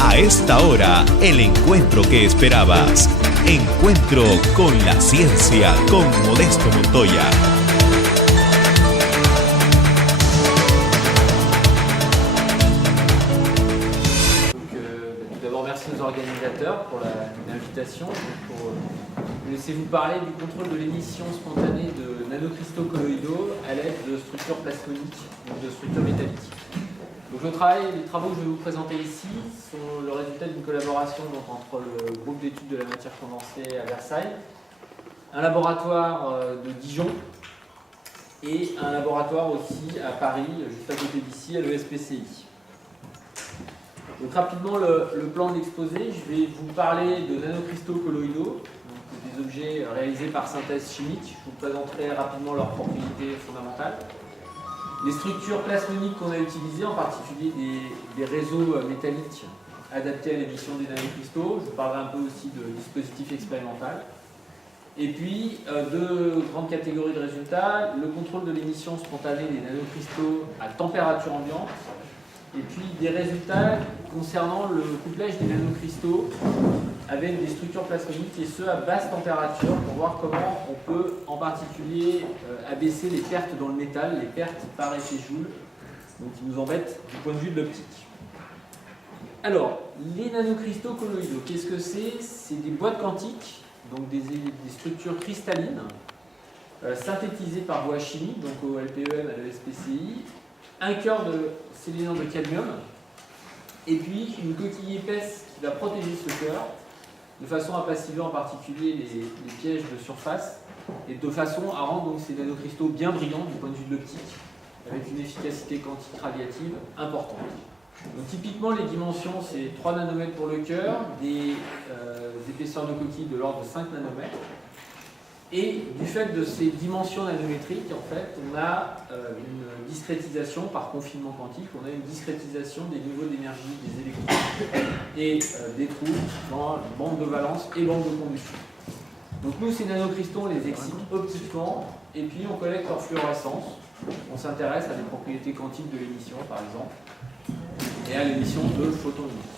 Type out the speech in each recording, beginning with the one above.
A esta hora, el encuentro que esperabas. Encuentro con la ciencia con Modesto Montoya. Tout d'abord, merci aux organisateurs pour l'invitation. Pour laissez-vous parler du contrôle de l'émission spontanée de nanocristaux colloïdaux à l'aide de structures plasmoniques, donc de structures métalliques. Donc les travaux que je vais vous présenter ici sont le résultat d'une collaboration donc, entre le groupe d'études de la matière condensée à Versailles, un laboratoire de Dijon et un laboratoire aussi à Paris, juste à côté d'ici, à l'ESPCI. Donc rapidement le plan de l'exposé, je vais vous parler de nanocristaux colloïdaux, donc des objets réalisés par synthèse chimique. Je vous présenterai rapidement leurs propriétés fondamentales. Les structures plasmoniques qu'on a utilisées, en particulier des réseaux métalliques adaptés à l'émission des nanocristaux. Je vous parlerai un peu aussi de dispositifs expérimentaux. Et puis, deux grandes catégories de résultats, le contrôle de l'émission spontanée des nanocristaux à température ambiante, et puis des résultats concernant le couplage des nanocristaux avec des structures plasmoniques, et ce à basse température, pour voir comment on peut en particulier abaisser les pertes dans le métal, les pertes par effet Joule, donc qui nous embêtent du point de vue de l'optique. Alors, les nanocristaux colloïdaux, qu'est-ce que c'est? C'est des boîtes quantiques, donc des structures cristallines, synthétisées par voie chimique, donc au LPEM à l'ESPCI, un cœur de sélénium de cadmium, et puis une coquille épaisse qui va protéger ce cœur, de façon à passiver en particulier les pièges de surface, et de façon à rendre donc, ces nanocristaux bien brillants du point de vue de l'optique, avec une efficacité quantique radiative importante. Donc, typiquement, les dimensions, c'est 3 nanomètres pour le cœur, des épaisseurs de coquille de l'ordre de 5 nanomètres. Et du fait de ces dimensions nanométriques, en fait, on a une discrétisation par confinement quantique, on a une discrétisation des niveaux d'énergie des électrons et des trous dans bande de valence et bande de combustion. Donc nous, ces nanocristaux, on les excite optiquement et puis on collecte leur fluorescence. On s'intéresse à des propriétés quantiques de l'émission, par exemple, et à l'émission de photons lumineux.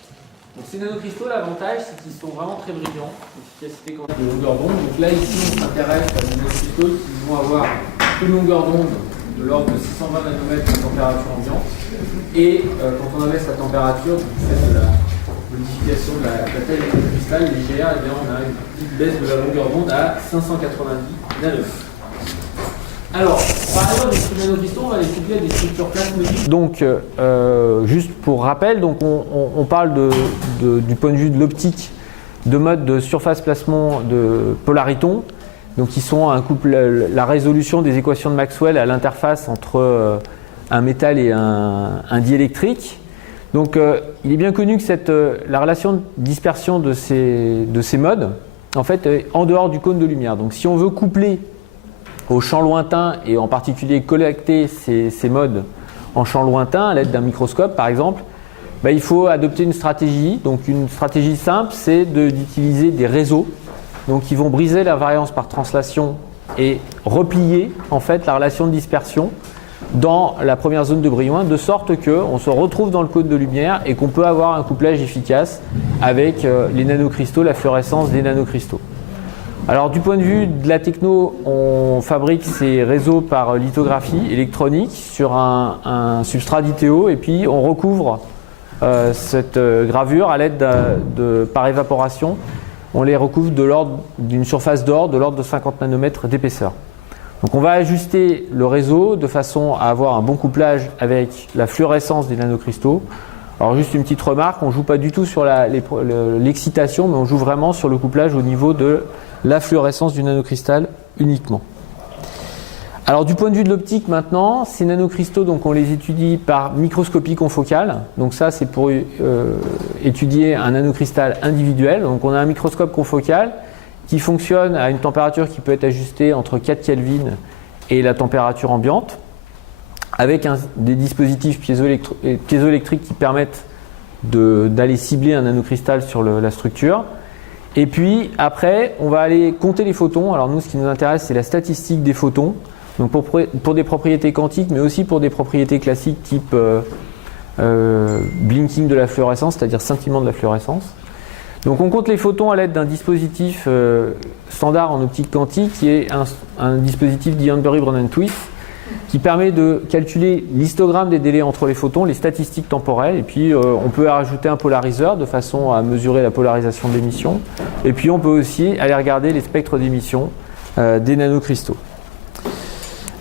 Donc ces nanocristaux, l'avantage, c'est qu'ils sont vraiment très brillants, efficacité quantique de longueur d'onde. Donc là, ici, on s'intéresse à des nanocristaux qui vont avoir une longueur d'onde de l'ordre de 620 nanomètres de température ambiante. Et quand on abaisse la température, du fait de la modification de la taille du cristal légère, eh bien, on a une petite baisse de la longueur d'onde à 590 nanomètres. Alors, par ailleurs, des nanocristaux, on va les coupler à des structures plasmoniques. Donc, juste pour rappel, donc on parle du point de vue de l'optique de modes de surface placement de polariton, donc qui sont un couple, la résolution des équations de Maxwell à l'interface entre un métal et un diélectrique. Donc, il est bien connu que la relation de dispersion de ces modes, en fait, est en dehors du cône de lumière. Donc, si on veut coupler au champ lointain et en particulier collecter ces modes en champ lointain à l'aide d'un microscope par exemple, il faut adopter une stratégie. Donc une stratégie simple, c'est d'utiliser des réseaux donc, qui vont briser la variance par translation et replier en fait la relation de dispersion dans la première zone de brillant, de sorte qu'on se retrouve dans le cône de lumière et qu'on peut avoir un couplage efficace avec les nanocristaux, la fluorescence des nanocristaux. Alors du point de vue de la techno, on fabrique ces réseaux par lithographie électronique sur un substrat d'ITO et puis on recouvre cette gravure à l'aide par évaporation. On les recouvre de l'ordre d'une surface d'or de l'ordre de 50 nanomètres d'épaisseur. Donc on va ajuster le réseau de façon à avoir un bon couplage avec la fluorescence des nanocristaux. Alors juste une petite remarque, on ne joue pas du tout sur l'excitation, mais on joue vraiment sur le couplage au niveau de la fluorescence du nanocristal uniquement. Alors du point de vue de l'optique maintenant, ces nanocristaux, donc on les étudie par microscopie confocale. Donc ça c'est pour étudier un nanocristal individuel. Donc on a un microscope confocal qui fonctionne à une température qui peut être ajustée entre 4 Kelvin et la température ambiante, avec des dispositifs piézoélectriques qui permettent d'aller cibler un nanocristal sur la structure. Et puis après, on va aller compter les photons. Alors nous, ce qui nous intéresse, c'est la statistique des photons. Donc pour des propriétés quantiques, mais aussi pour des propriétés classiques type blinking de la fluorescence, c'est-à-dire scintillement de la fluorescence. Donc on compte les photons à l'aide d'un dispositif standard en optique quantique qui est un dispositif dit Hanbury-Brennan-Twist qui permet de calculer l'histogramme des délais entre les photons, les statistiques temporelles, et puis on peut rajouter un polariseur de façon à mesurer la polarisation de l'émission, et puis on peut aussi aller regarder les spectres d'émission des nanocristaux.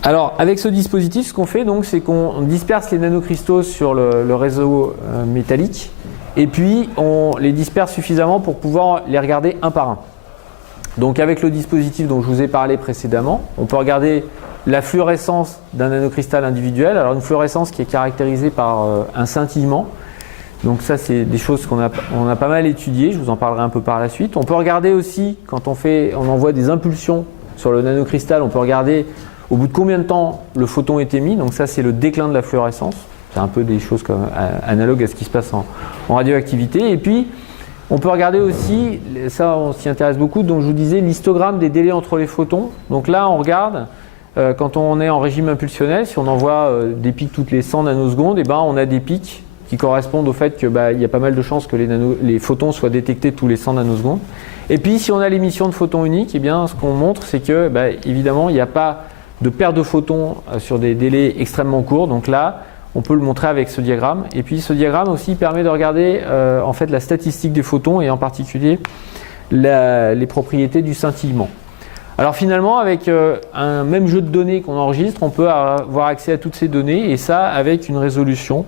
Alors avec ce dispositif, ce qu'on fait donc, c'est qu'on disperse les nanocristaux sur le réseau métallique, et puis on les disperse suffisamment pour pouvoir les regarder un par un. Donc avec le dispositif dont je vous ai parlé précédemment, on peut regarder la fluorescence d'un nanocristal individuel. Alors une fluorescence qui est caractérisée par un scintillement. Donc ça, c'est des choses qu'on a pas mal étudiées, je vous en parlerai un peu par la suite. On peut regarder aussi, quand on envoie des impulsions sur le nanocristal, on peut regarder au bout de combien de temps le photon est émis. Donc ça, c'est le déclin de la fluorescence. C'est un peu des choses analogues à ce qui se passe en radioactivité. Et puis, on peut regarder aussi, ça on s'y intéresse beaucoup, donc je vous disais l'histogramme des délais entre les photons. Donc là, on regarde, quand on est en régime impulsionnel, si on envoie des pics toutes les 100 nanosecondes, et ben on a des pics qui correspondent au fait qu'il y a pas mal de chances que les photons soient détectés tous les 100 nanosecondes. Et puis, si on a l'émission de photons uniques, eh bien, ce qu'on montre, c'est que, évidemment, il n'y a pas de perte de photons sur des délais extrêmement courts. Donc là, on peut le montrer avec ce diagramme. Et puis ce diagramme aussi permet de regarder en fait la statistique des photons et en particulier les propriétés du scintillement. Alors finalement, avec un même jeu de données qu'on enregistre, on peut avoir accès à toutes ces données et ça avec une résolution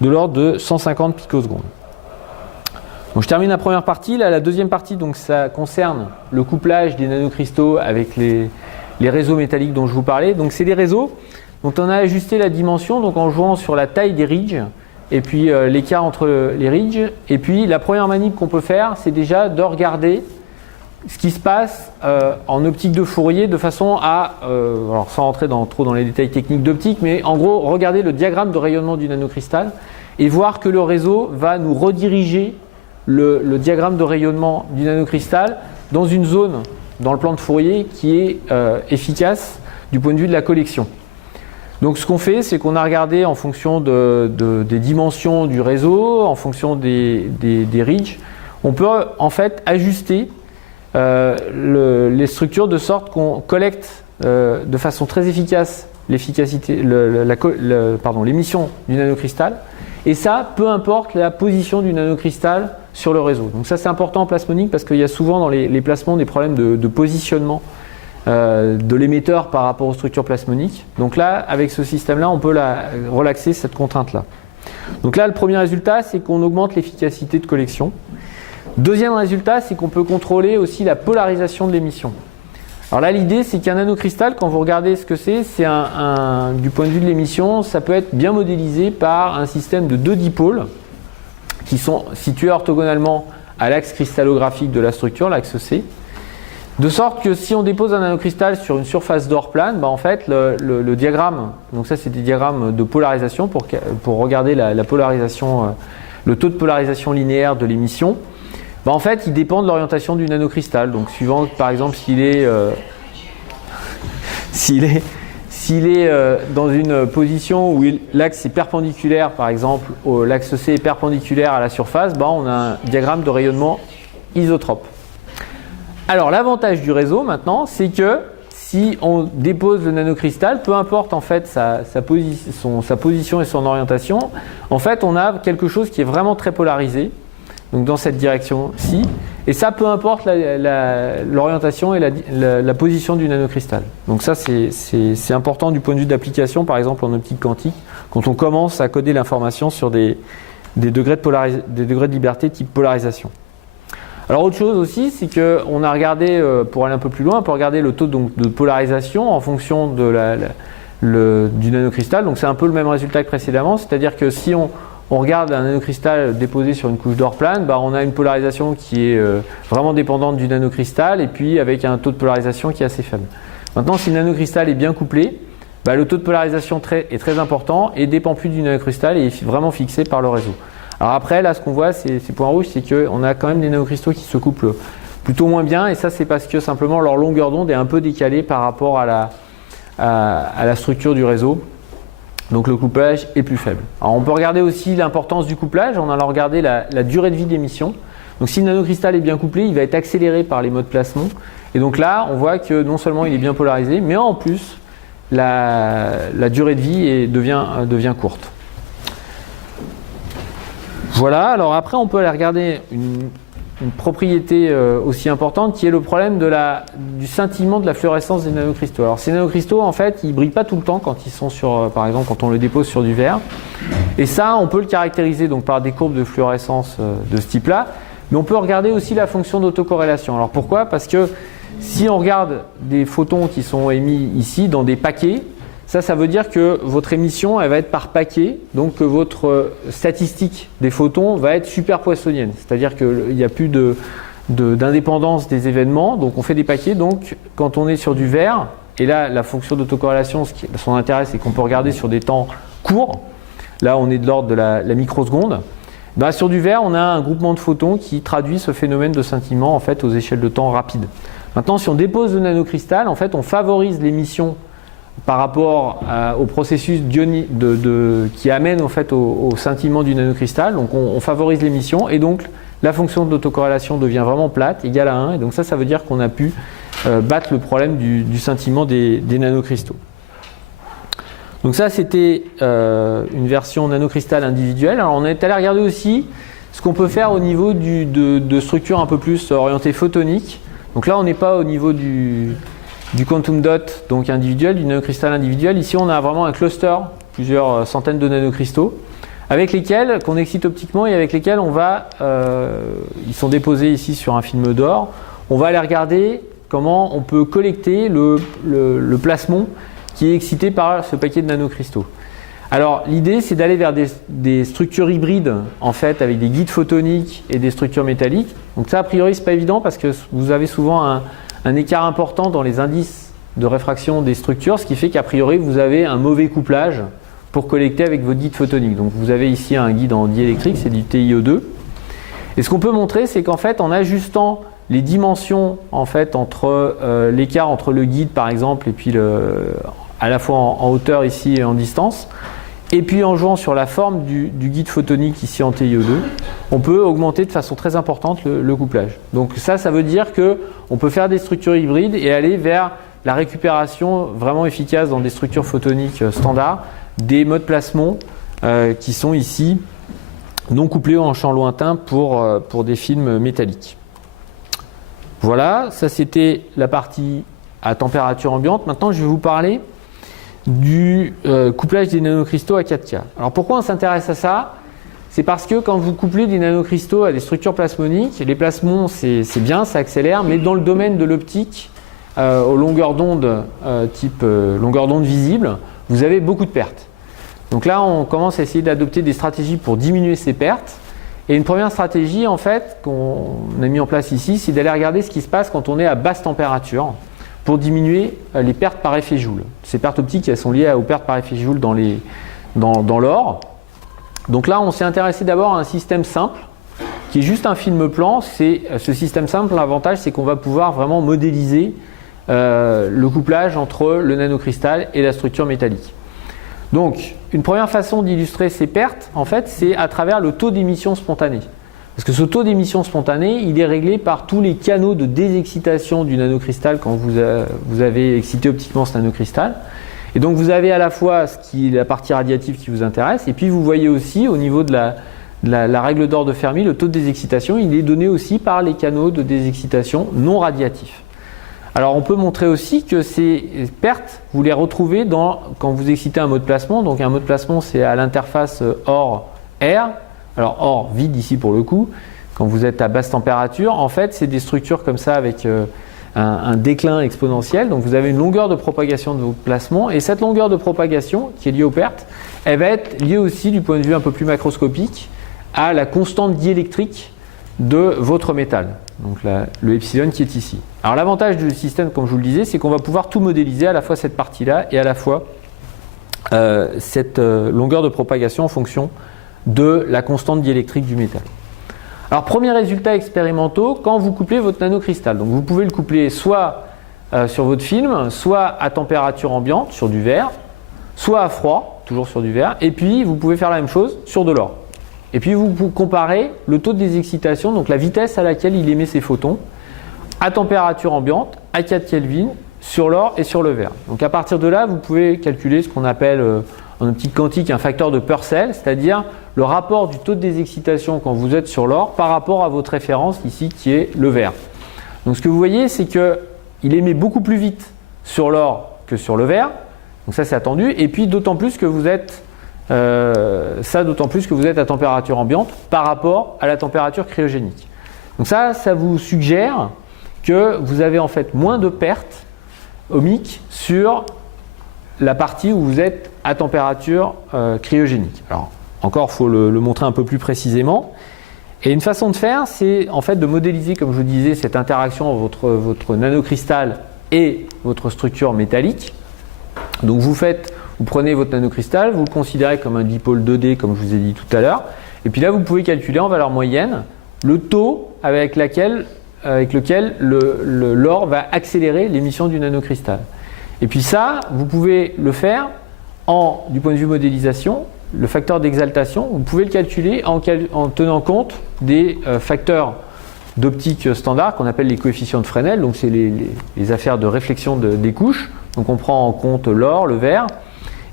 de l'ordre de 150 picosecondes. Donc je termine la première partie. Là, la deuxième partie, donc, ça concerne le couplage des nanocristaux avec les réseaux métalliques dont je vous parlais. Donc c'est des réseaux dont on a ajusté la dimension donc en jouant sur la taille des ridges et puis l'écart entre les ridges. Et puis la première manip qu'on peut faire, c'est déjà de regarder ce qui se passe en optique de Fourier de façon à, alors sans rentrer trop dans les détails techniques d'optique, mais en gros regarder le diagramme de rayonnement du nanocristal et voir que le réseau va nous rediriger le diagramme de rayonnement du nanocristal dans une zone dans le plan de Fourier qui est efficace du point de vue de la collection. Donc ce qu'on fait, c'est qu'on a regardé en fonction des dimensions du réseau, en fonction des ridges, on peut en fait ajuster les structures de sorte qu'on collecte de façon très efficace l'émission du nanocristal. Et ça, peu importe la position du nanocristal sur le réseau. Donc ça, c'est important en plasmonique parce qu'il y a souvent dans les placements des problèmes de positionnement de l'émetteur par rapport aux structures plasmoniques. Donc là, avec ce système-là, on peut relaxer cette contrainte-là. Donc là, le premier résultat, c'est qu'on augmente l'efficacité de collection. Deuxième résultat, c'est qu'on peut contrôler aussi la polarisation de l'émission. Alors là, l'idée, c'est qu'un nanocristal, quand vous regardez ce que c'est du point de vue de l'émission, ça peut être bien modélisé par un système de deux dipôles qui sont situés orthogonalement à l'axe cristallographique de la structure, l'axe C. De sorte que si on dépose un nanocristal sur une surface d'or plane, en fait, le diagramme, donc ça c'est des diagrammes de polarisation pour regarder la polarisation, le taux de polarisation linéaire de l'émission, en fait, il dépend de l'orientation du nanocristal. Donc suivant par exemple s'il est dans une position où l'axe est perpendiculaire, par exemple, l'axe C est perpendiculaire à la surface, on a un diagramme de rayonnement isotrope. Alors l'avantage du réseau maintenant, c'est que si on dépose le nanocristal, peu importe en fait sa position et son orientation, en fait on a quelque chose qui est vraiment très polarisé, donc dans cette direction-ci, et ça peu importe l'orientation et la position du nanocristal. Donc ça c'est important du point de vue d'application, par exemple en optique quantique, quand on commence à coder l'information sur des degrés de liberté type polarisation. Alors autre chose aussi, c'est qu'on a regardé, pour aller un peu plus loin, on peut regarder le taux de polarisation en fonction du nanocristal. Donc c'est un peu le même résultat que précédemment, c'est-à-dire que si on regarde un nanocristal déposé sur une couche d'or plane, on a une polarisation qui est vraiment dépendante du nanocristal et puis avec un taux de polarisation qui est assez faible. Maintenant, si le nanocristal est bien couplé, le taux de polarisation est très important et ne dépend plus du nanocristal et est vraiment fixé par le réseau. Alors après, là, ce qu'on voit, ces points rouges, c'est qu'on a quand même des nanocristaux qui se couplent plutôt moins bien, et ça, c'est parce que simplement leur longueur d'onde est un peu décalée par rapport à la structure du réseau. Donc le couplage est plus faible. Alors on peut regarder aussi l'importance du couplage en allant regarder la durée de vie d'émission. Donc si le nanocristal est bien couplé, il va être accéléré par les modes plasmon. Et donc là, on voit que non seulement il est bien polarisé, mais en plus, la durée de vie devient courte. Voilà, alors après on peut aller regarder une propriété aussi importante qui est le problème du scintillement de la fluorescence des nanocristaux. Alors ces nanocristaux en fait ils ne brillent pas tout le temps quand ils sont par exemple quand on le dépose sur du verre. Et ça on peut le caractériser donc par des courbes de fluorescence de ce type là, mais on peut regarder aussi la fonction d'autocorrélation. Alors pourquoi ? Parce que si on regarde des photons qui sont émis ici dans des paquets, ça veut dire que votre émission elle va être par paquet, donc que votre statistique des photons va être super poissonienne. C'est-à-dire qu'il n'y a plus d'indépendance des événements, donc on fait des paquets. Donc quand on est sur du verre, et là la fonction d'autocorrélation, son intérêt c'est qu'on peut regarder sur des temps courts, là on est de l'ordre de la microseconde, sur du verre on a un groupement de photons qui traduit ce phénomène de scintillement en fait aux échelles de temps rapides. Maintenant si on dépose le nanocristal, en fait on favorise l'émission par rapport au processus qui amène en fait au scintillement du nanocristal. Donc on favorise l'émission et donc la fonction de l'autocorrélation devient vraiment plate, égale à 1. Et donc ça veut dire qu'on a pu battre le problème du scintillement des nanocristaux. Donc ça c'était une version nanocristal individuelle. Alors on est allé regarder aussi ce qu'on peut faire au niveau de structures un peu plus orientées photoniques. Donc là on n'est pas au niveau du quantum dot, donc individuel, du nanocristal individuel. Ici, on a vraiment un cluster, plusieurs centaines de nanocristaux, avec lesquels, qu'on excite optiquement et avec lesquels on va, ils sont déposés ici sur un film d'or, on va aller regarder comment on peut collecter le plasmon qui est excité par ce paquet de nanocristaux. Alors, l'idée, c'est d'aller vers des structures hybrides, en fait, avec des guides photoniques et des structures métalliques. Donc ça, a priori, c'est pas évident parce que vous avez souvent un écart important dans les indices de réfraction des structures, ce qui fait qu'a priori vous avez un mauvais couplage pour collecter avec votre guide photonique. Donc vous avez ici un guide en diélectrique, c'est du TiO2. Et ce qu'on peut montrer, c'est qu'en fait en ajustant les dimensions en fait entre l'écart entre le guide par exemple et puis à la fois en hauteur ici et en distance, et puis en jouant sur la forme du guide photonique ici en TiO2, on peut augmenter de façon très importante le couplage. Donc ça veut dire qu'on peut faire des structures hybrides et aller vers la récupération vraiment efficace dans des structures photoniques standards des modes plasmon qui sont ici non couplés en champ lointain pour des films métalliques. Voilà, ça c'était la partie à température ambiante. Maintenant je vais vous parler du couplage des nanocristaux à 4K. Alors pourquoi on s'intéresse à ça ? C'est parce que quand vous couplez des nanocristaux à des structures plasmoniques, les plasmons c'est bien, ça accélère, mais dans le domaine de l'optique, aux longueurs d'onde type longueur d'onde visible, vous avez beaucoup de pertes. Donc là on commence à essayer d'adopter des stratégies pour diminuer ces pertes. Et une première stratégie en fait qu'on a mis en place ici, c'est d'aller regarder ce qui se passe quand on est à basse température, pour diminuer les pertes par effet Joule. Ces pertes optiques, elles sont liées aux pertes par effet Joule dans l'or. Donc là, on s'est intéressé d'abord à un système simple, qui est juste un film plan. Ce système simple, l'avantage, c'est qu'on va pouvoir vraiment modéliser le couplage entre le nanocristal et la structure métallique. Donc, une première façon d'illustrer ces pertes, en fait, c'est à travers le taux d'émission spontanée. Parce que ce taux d'émission spontanée, il est réglé par tous les canaux de désexcitation du nanocristal quand vous avez excité optiquement ce nanocristal. Et donc vous avez à la fois la partie radiative qui vous intéresse, et puis vous voyez aussi au niveau de la règle d'or de Fermi, le taux de désexcitation, il est donné aussi par les canaux de désexcitation non radiatifs. Alors on peut montrer aussi que ces pertes, vous les retrouvez quand vous excitez un mode plasmon. Donc un mode plasmon, c'est à l'interface or-air. Alors or vide ici pour le coup, quand vous êtes à basse température, en fait c'est des structures comme ça avec un déclin exponentiel. Donc vous avez une longueur de propagation de vos plasmons, et cette longueur de propagation qui est liée aux pertes, elle va être liée aussi du point de vue un peu plus macroscopique à la constante diélectrique de votre métal, donc le epsilon qui est ici. Alors l'avantage du système, comme je vous le disais, c'est qu'on va pouvoir tout modéliser, à la fois cette partie-là et à la fois cette longueur de propagation en fonction de la constante diélectrique du métal. Alors premiers résultats expérimentaux quand vous couplez votre nanocristal. Donc vous pouvez le coupler soit sur votre film, soit à température ambiante sur du verre, soit à froid. toujours sur du verre. Et puis, vous pouvez faire la même chose sur de l'or. Et puis, vous comparez le taux de désexcitation, donc la vitesse à laquelle il émet ses photons, à température ambiante, à 4 Kelvin, sur l'or et sur le verre. Donc, à partir de là, vous pouvez calculer ce qu'on appelle en optique quantique un facteur de Purcell, c'est-à-dire le rapport du taux de désexcitation quand vous êtes sur l'or par rapport à votre référence ici qui est le verre. Donc, ce que vous voyez, c'est qu'il émet beaucoup plus vite sur l'or que sur le verre. Donc ça c'est attendu, et puis d'autant plus que vous êtes à température ambiante par rapport à la température cryogénique. Donc ça vous suggère que vous avez en fait moins de pertes ohmiques sur la partie où vous êtes à température cryogénique. Alors encore, il faut le montrer un peu plus précisément. Et une façon de faire, c'est en fait de modéliser, comme je vous disais, cette interaction entre votre nanocristal et votre structure métallique. Donc vous prenez votre nanocristal, vous le considérez comme un dipôle 2D comme je vous ai dit tout à l'heure, et puis là vous pouvez calculer en valeur moyenne le taux avec lequel l'or va accélérer l'émission du nanocristal. Et puis ça, vous pouvez le faire du point de vue modélisation, le facteur d'exaltation, vous pouvez le calculer en tenant compte des facteurs d'optique standard qu'on appelle les coefficients de Fresnel, donc c'est les affaires de réflexion des couches. Donc on prend en compte l'or, le verre,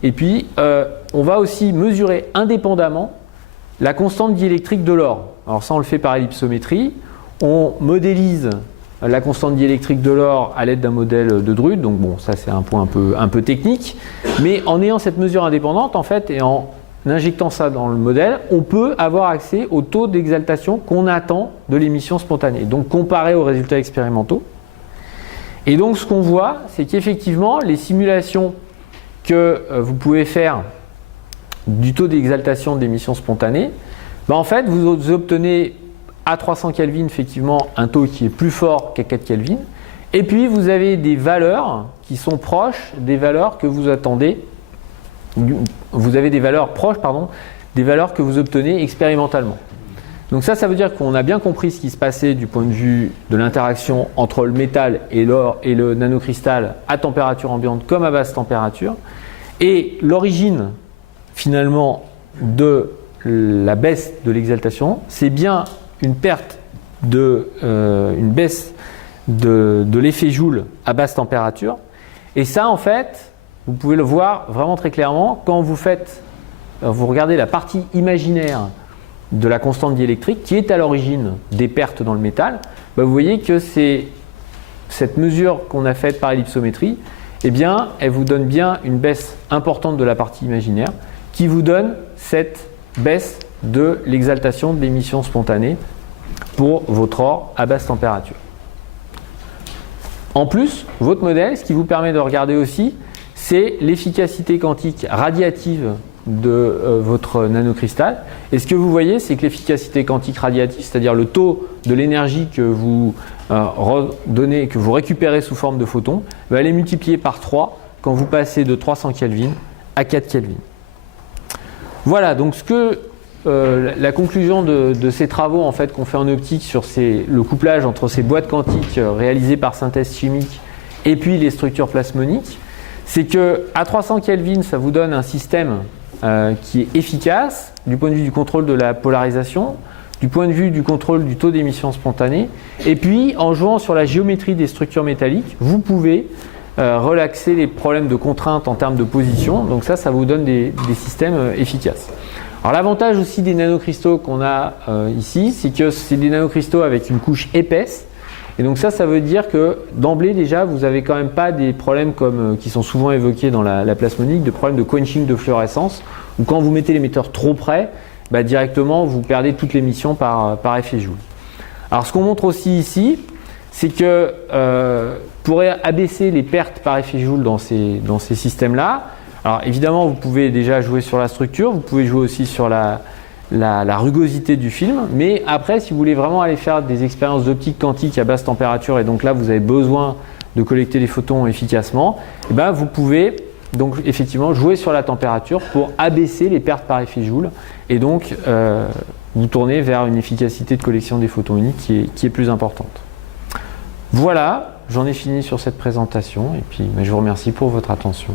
et puis on va aussi mesurer indépendamment la constante diélectrique de l'or. Alors ça on le fait par ellipsométrie, on modélise la constante diélectrique de l'or à l'aide d'un modèle de Drude, donc bon ça c'est un point un peu technique, mais en ayant cette mesure indépendante en fait et en injectant ça dans le modèle, on peut avoir accès au taux d'exaltation qu'on attend de l'émission spontanée, donc comparé aux résultats expérimentaux. Et donc ce qu'on voit, c'est qu'effectivement, les simulations que vous pouvez faire du taux d'exaltation de l'émission spontanée, en fait, vous obtenez à 300 Kelvin, effectivement, un taux qui est plus fort qu'à 4 Kelvin. Et puis, vous avez des valeurs qui sont proches des valeurs que vous attendez. Vous avez des valeurs proches, des valeurs que vous obtenez expérimentalement. Donc ça veut dire qu'on a bien compris ce qui se passait du point de vue de l'interaction entre le métal et l'or et le nanocristal à température ambiante comme à basse température. Et l'origine, finalement, de la baisse de l'exaltation, c'est bien une baisse de l'effet Joule à basse température. Et ça, en fait, vous pouvez le voir vraiment très clairement quand vous regardez la partie imaginaire de la constante diélectrique qui est à l'origine des pertes dans le métal. Vous voyez que c'est cette mesure qu'on a faite par ellipsométrie, elle vous donne bien une baisse importante de la partie imaginaire qui vous donne cette baisse de l'exaltation de l'émission spontanée pour votre or à basse température. En plus, votre modèle, ce qui vous permet de regarder aussi, c'est l'efficacité quantique radiative de votre nanocristal. Et ce que vous voyez, c'est que l'efficacité quantique radiative, c'est-à-dire le taux de l'énergie que vous redonnez, que vous récupérez sous forme de photons, elle est multipliée par 3 quand vous passez de 300 Kelvin à 4 Kelvin. Voilà, donc la conclusion de ces travaux en fait, qu'on fait en optique sur le couplage entre ces boîtes quantiques réalisées par synthèse chimique et puis les structures plasmoniques, c'est qu'à 300 Kelvin, ça vous donne un système qui est efficace du point de vue du contrôle de la polarisation, du point de vue du contrôle du taux d'émission spontanée, et puis en jouant sur la géométrie des structures métalliques, vous pouvez relaxer les problèmes de contrainte en termes de position, donc ça vous donne des systèmes efficaces. Alors l'avantage aussi des nanocristaux qu'on a ici, c'est que c'est des nanocristaux avec une couche épaisse, et donc ça veut dire que d'emblée déjà, vous n'avez quand même pas des problèmes qui sont souvent évoqués dans la plasmonique, de problèmes de quenching de fluorescence, où quand vous mettez l'émetteur trop près, directement vous perdez toute l'émission par effet Joule. Alors ce qu'on montre aussi ici, c'est que pour abaisser les pertes par effet Joule dans ces systèmes-là, alors évidemment vous pouvez déjà jouer sur la structure, vous pouvez jouer aussi sur la rugosité du film, mais après si vous voulez vraiment aller faire des expériences d'optique quantique à basse température et donc là vous avez besoin de collecter les photons efficacement, vous pouvez donc effectivement jouer sur la température pour abaisser les pertes par effet Joule et donc vous tourner vers une efficacité de collection des photons uniques qui est plus importante. Voilà, j'en ai fini sur cette présentation et puis je vous remercie pour votre attention.